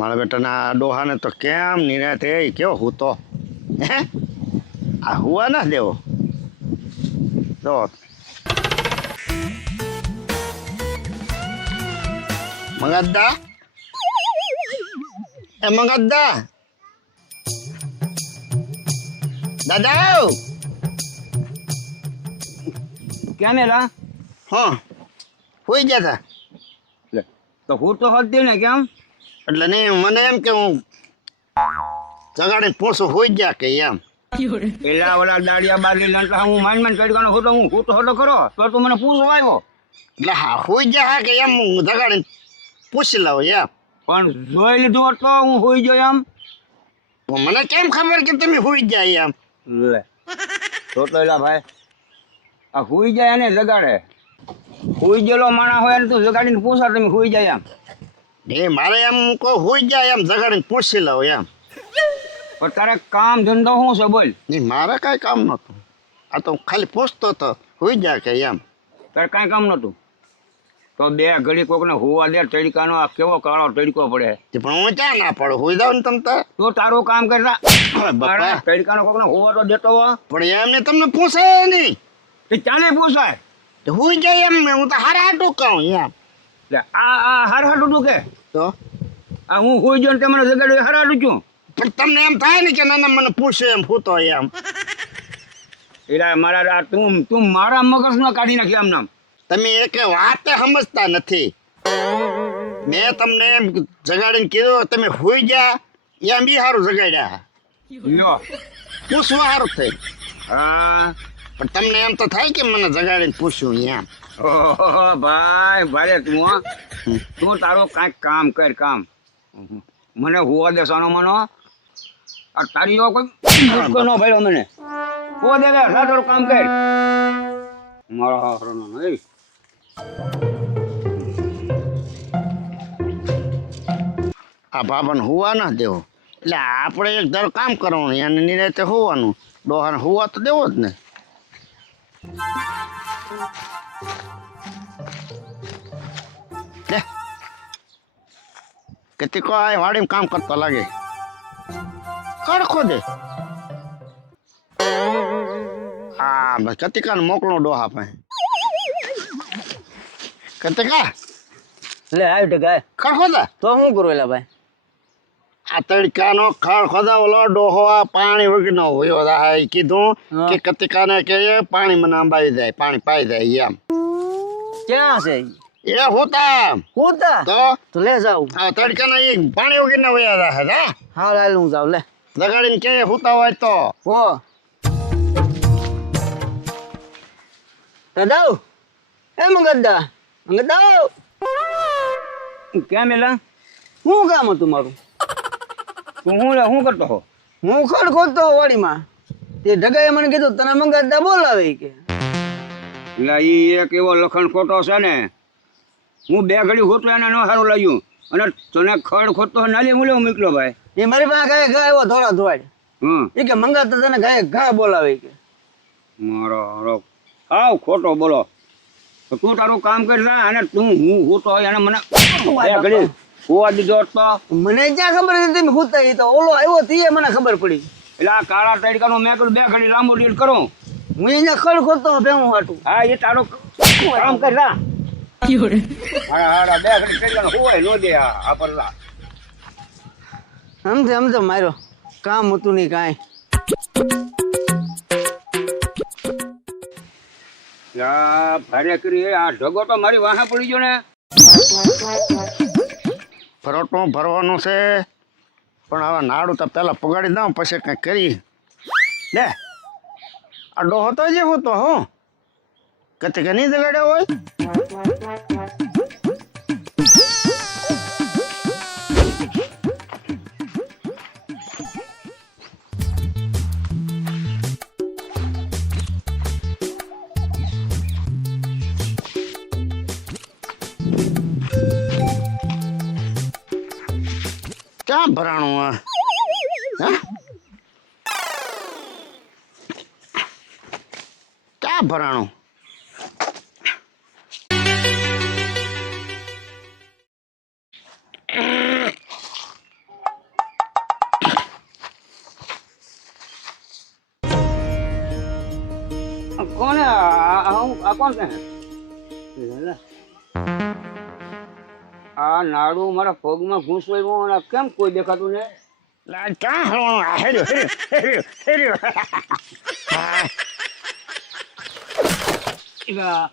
મારા બેટાના ડોહાને તો કેમ નિરાતે એ કેવો હૂતો હે આ હુવા ના દેવો તો મંગાદા એ મંગાદા દાદા ક્યાં મેલા હા હોઈ ગયા તા તો હું તો હદ ને કેમ એટલે નહીં મને એમ કે હું જગાડીને પોસો હોઈ ગયા કે એમ પેલા ઓલા દાડિયા બાર લીલા હું માઇન્ડ કરી હું તો હતો ખરો તો તું મને પૂછો આવ્યો એટલે હા હોઈ ગયા હા કે એમ હું જગાડીને પૂછી લઉં એમ પણ જોઈ લીધું તો હું હોઈ ગયો એમ પણ મને કેમ ખબર કે તમે હોઈ ગયા એમ લે તો એલા ભાઈ આ હોઈ જાય ને જગાડે હોઈ ગયેલો માણસ હોય ને તું જગાડીને પૂછા તમે હોઈ જાય એમ એ મારે એમ કહું હોઈ ગયા એમ જગાડીને પૂછી લઉં એમ પણ તારે કામ ધંધો શું છે બોલ નહીં મારે કાંઈ કામ નહોતું આ તો ખાલી પૂછતો હતો હોઈ ગયા કે એમ તારે કાંઈ કામ નહોતું તો બે ઘડી કોકને હોવા દે તડકાનો આ કેવો કાળો તડકો પડે પણ હું ક્યાં ના પડું હોઈ જાવ ને તમ તાર તો તારું કામ કરતા બાપા તડકાનો કોકને હોવા તો દેતો હો પણ એમને તમને પૂછાય નહીં એ ચાલે પૂછાય તો હોઈ જાય એમ હું તો હારા હાટું કહું એમ એટલે આ હાર હાટું તું કે તો આ હું હોઈ ગયો ને તમને જગાડ્યું હાર હાટું છું પણ તમને એમ થાય ને કે ના મને પૂછે એમ પૂતો એમ એટલે મારા તું મારા મગજમાં કાઢી નાખી આમ નામ તમે એક વાત સમજતા નથી મેં તમને એમ જગાડીને કીધું તમે હોઈ ગયા એમ બી સારું જગાડ્યા લ્યો પૂછવા સારું થઈ હા પણ તમને એમ તો થાય કે મને જગાડીને પૂછ્યું એમ ઓહો ભાઈ ભારે તું તારું કાંઈક કામ કર કામ મને હોવા દેવાનો મનો આ તારી જો કોઈ નો ભાઈ મને હોવા દે તારું કામ કર મારો હારો નહીં આ બાબાને હોવા ના દેવો એટલે આપણે એક ધારો કામ કરવાનું એને નિરાતે હોવાનું ડોહાને હોવા તો દેવો જ ને કેટલીક વાડીમાં કામ કરતા લાગે કડખો દે હા બસ કતિકાને મોકલો ડોહા પાસે કતિકા લે આવી ટકા ખડખો દે તો શું કરું એલા ભાઈ આ તડકાનો ખડ ખોદા ઓલો ડોહો આ પાણી વગરનો હોયો થાય કીધું કે કતિકાને કે પાણી મને અંબાવી જાય પાણી પાઈ જાય એમ ક્યાં છે એ હોતા તો લે જાવ આ તડકાના એક પાણી વગરના વયા જાય હા હા લાલ હું જાવ લે લગાડીને કે હોતા હોય તો હો દાદા એ મંગદા કેમ એલા શું કામ હતું મારું તું શું કરતો હો હું ખડ ખોદતો વાડીમાં તે ઢગાએ મને કીધું તને મંગદા બોલાવે કે એટલે ઈ એક એવો લખણ ખોટો છે ને હું બે ઘડી હોતો એને ન સારું લાગ્યું અને તને ખડ ખોટો નાલી મૂલ્યો મોકલ્યો ભાઈ એ મારી પાસે ગાય ઘા એવો ધોળા ધોવાય એ કે મંગાતા તને ગાય ઘા બોલાવે કે મારો આવ ખોટો બોલો તો તું તારું કામ કરી લે અને તું હું હોતો એને મને ઘડી હોવા દીધો તો મને ક્યાં ખબર હતી તમે હોતા એ તો ઓલો આવ્યો તે મને ખબર પડી એટલે આ કાળા તડકાનો મેં કીધું બે ઘડી લાંબો લીડ કરું હું અહીંયા ખડ ખોદતો ભેવું હાટું હા એ તારું કામ કરી લા બે ઘડી તડકાનો હોવાય નો દે આ પરલા સમજે મારો કામ હતું નહીં કાંઈ ભારે કરી આ ઢગો તો મારી વાહે પડી ગયો ને પરોટો ભરવાનું છે પણ હવે નાડું તો પહેલાં પગાડી દઉં પછી કંઈક કરી લે આ ડોહો તો જે હોતો હો કતે કે નહીં જગાડ્યો હોય ક્યાં ભરાણું હા ક્યાં ભરાણું કોણ છે આ નાડું મારા પગમાં ઘૂસવાયું અને કેમ કોઈ દેખાતું ને લા ક્યાં હરવાનું આ હેર્યો હેર્યો હેર્યો હેર્યો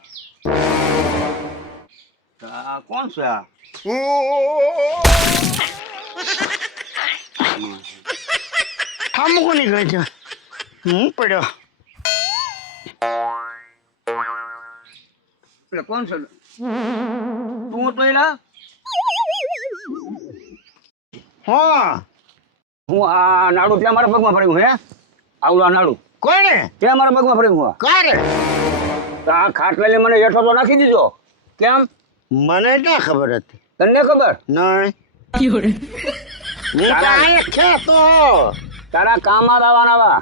આ કોણ છે આ ઠામું કોની ગઈ છે હું પડ્યો એટલે કોણ છે તું તો એલા હા હું આ નાડું ત્યાં મારા પગમાં પડ્યું હે આવડું આ નાડું કોને ત્યાં મારા પગમાં પડ્યું હું કારે તો આ ખાટલાને મને હેઠો તો નાખી દીધો કેમ મને ક્યાં ખબર હતી તને ખબર નહીં હું તો અહીંયા ખેતો તારા કામમાં આવવાના વા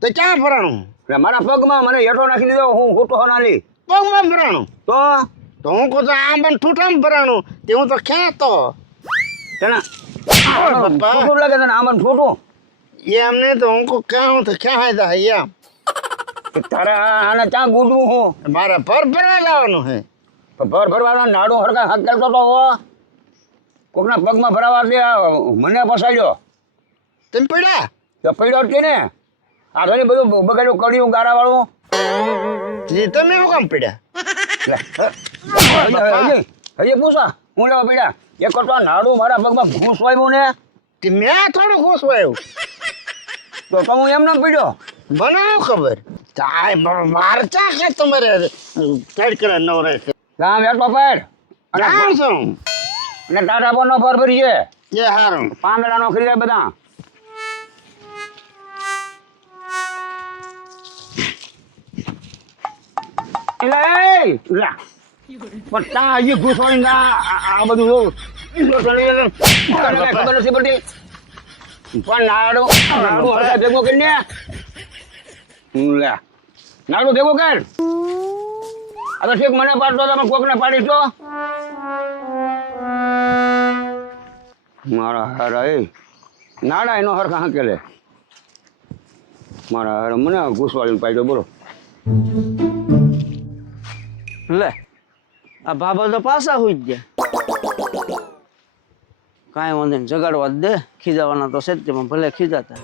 તો ક્યાં ભરાણું એટલે મારા પગમાં મને હેઠો નાખી દીધો હું ખોટો નાલી પગમાં ભરાણું તો હું કહું તો આમ પણ ઠૂઠામાં ભરાણું તે હું તો ખેતો તને પપ્પા. ખોટું લાગે તને આમાં ખોટું એમને તો હું કહું ક્યાં હું તો ક્યાં જાય એમ તારા આને ક્યાં ગુડવું હું મારે ભરવા લાવવાનું હે ભર ભરવાના નાડું હરકા હાથ કરતો તો હો કોકના પગમાં ભરાવા દે મને ફસાડ્યો તમે પડ્યા તો પડ્યો જ કે ને આ તો બધું બગાડ્યું કર્યું ગારાવાળું જી તમે શું કામ પડ્યા હજી પૂછા હું લેવા પડ્યા એક તો આ નાડું મારા પગમાં ઘૂસવાયું ને તે મેં થોડું ઘૂસવાયું તો હું એમ ના પડ્યો બનાવો ખબર ચાય મારચા કે તમારે તડકરા ન રહે રામ હેઠો પેડ જાણ છું અને ટાટા પર નો ભર ભરી છે એ હારું પાંદડાનો ખરીદે બધા પણ ત્યાં હજી ઘૂસવાડી આ બધું ખબર નથી પડતી પણ નાડું હરકા ભેગો કરીને લે નાડું ભેગો કર આ તો ઠીક મને પાડતો તમે કોકને પાડીશ તો મારા હારા એ નાડા એનો હરખા હાંકેલે મારા હારા મને ઘૂસવાડીને પાડ્યો બોલો લે આ બાબા તો પાછા હોઈ જ ગયા કાંઈ વાંધો નહીં જગાડવા જ દે ખીજાવાના તો સત્યમાં ભલે ખીજાતા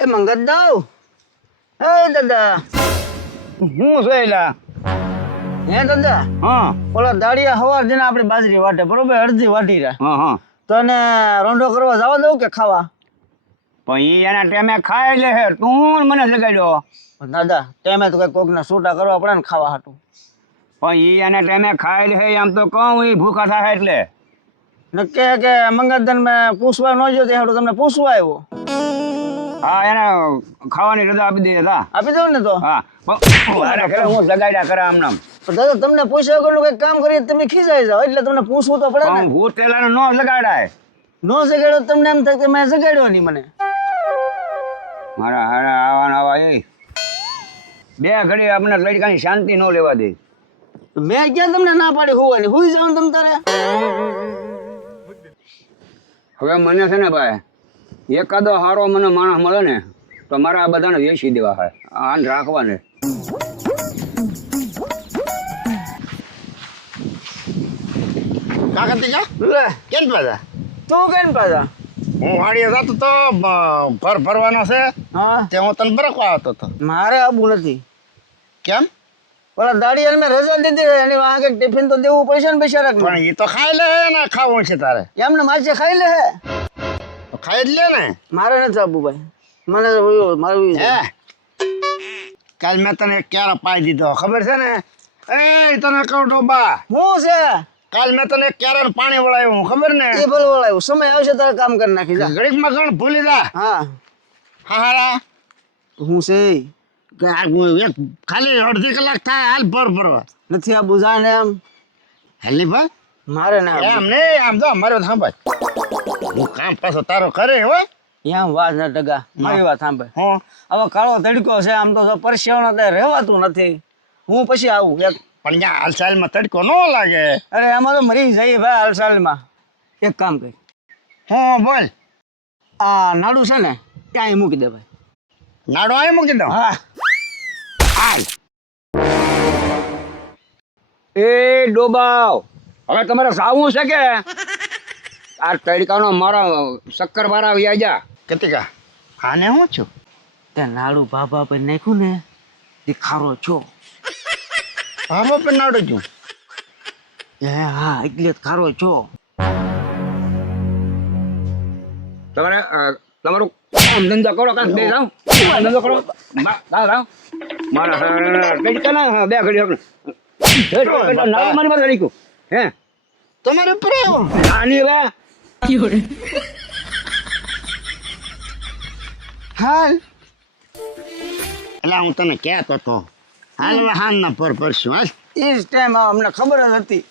એ મંગત દઉં એ દાદા હું છે એલા હે દાદા હા ઓલા દાડિયા હવાર જઈને આપણે બાજરી વાટે બરોબર અડધી વાટી રહ્યા હા હા તો એને રોંઢો કરવા જવા દઉં કે ખાવા પણ ઈ એના ટાઈમે ખાઈ લે હે તું મને લગાડ્યો દાદા ટાઈમે તો કઈ કોકને છૂટા કરવા પડે ને ખાવા હાટું પણ ઈ એના ટાઈમે ખાઈ લે આમ તો કહું ઈ ભૂખા થાય એટલે નક્કી કે મંગતદાન મેં પૂછવા ન જોયો તે હાટું તમને પૂછવા આવ્યો હા એને ખાવાની રજા આપી દે હતા આપી દઉં ને તો હા હું લગાડ્યા કરે આમ નામ પણ દાદા તમને પૂછ્યા વગરનું કઈ કામ કરીએ તમે ખીજાઈ જાઓ એટલે તમને પૂછવું તો પડે ને પણ ભૂત તેલાને ન લગાડાય નો જગાડ્યો તમને એમ થાય કે મેં જગાડ્યો નહીં મને મારા હારા આવા એ બે ઘડી આપણે લડકાની શાંતિ ન લેવા દે મેં ક્યાં તમને ના પાડી હોવાની હુઈ જાવ તમ તારે હવે મને છે ને ભાઈ એકાદો હારો મને માણસ મળે ને તો મારે આ બધાને વેચી દેવા હોય આન રાખવાને કાકા તીજા લે કેમ પાછા તું કેમ પાછા હું વાડીએ જતો તો ભરવાનો છે હા તે હું તને બરકવા આવતો હતો મારે આબુ નથી કેમ ઓલા દાડિયાને મેં રજા દીધી એની વાંકે ટિફિન તો દેવું પડશે ને બિચારા પણ એ તો ખાઈ લે ને ખાવું છે તારે એમને માછે ખાઈ લે તો ખાઈ જ લે ને મારે નથી આબુ ભાઈ મને તો મારું હે કાલ મેં તને એક ક્યારો પાઈ દીધો ખબર છે ને એ તને કહું ડોબા શું છે કાલ મેં તને એક ક્યારો પાણી વળાવ્યું ખબર ને એ ભલે વળાયું સમય આવશે તારે કામ કરી નાખી જા ઘડીકમાં ઘણ ભૂલી જા હા હારા હું છે એક ખાલી અડધી કલાક થાય હાલ ભરવા નથી આબુ જાય ને એમ હાલી ભાઈ મારે ના એમ નહીં આમ તો મારો સાંભળ હું કામ પાછો તારો કરે હો ત્યાં વાત ના ટકા મારી વાત સાંભળ હું હવે કાળો તડકો છે આમ તો પરસેવાનો ત્યાં રહેવાતું નથી હું પછી આવું એક પણ ત્યાં હાલચાલમાં તડકો ન લાગે અરે આમાં તો મરી જઈએ ભાઈ હાલચાલમાં એક કામ કરી હું બોલ આ નાડું છે ને ત્યાં મૂકી દે ભાઈ નાડો અહીં મૂકી દઉં હા હાલ. એ ડોબાવ, હવે તમારે સાવું છે કે આ તડકાનો મારા શક્કર બારા વ્યાજા. કતિકા આને હું છું તે નાડું બાબા પર નાખ્યું ને તે ખારો છો. ભાભો પર નાડું છું. એ હા એટલે જ ખારો છો. તમારે તમારું કામ ધંધો કરો કાંક બે જાઓ કામ ધંધો કરો જાઓ મારા તડકાના બે ઘડી આપણે મારી મારે રાખ્યું હે તમારે ઉપર આવ્યો આની હવે હાલ એટલે હું તને કહેતો તો હાલ હવે હાલ ના પર પરશું હાલ એ જ ટાઈમ અમને ખબર જ હતી.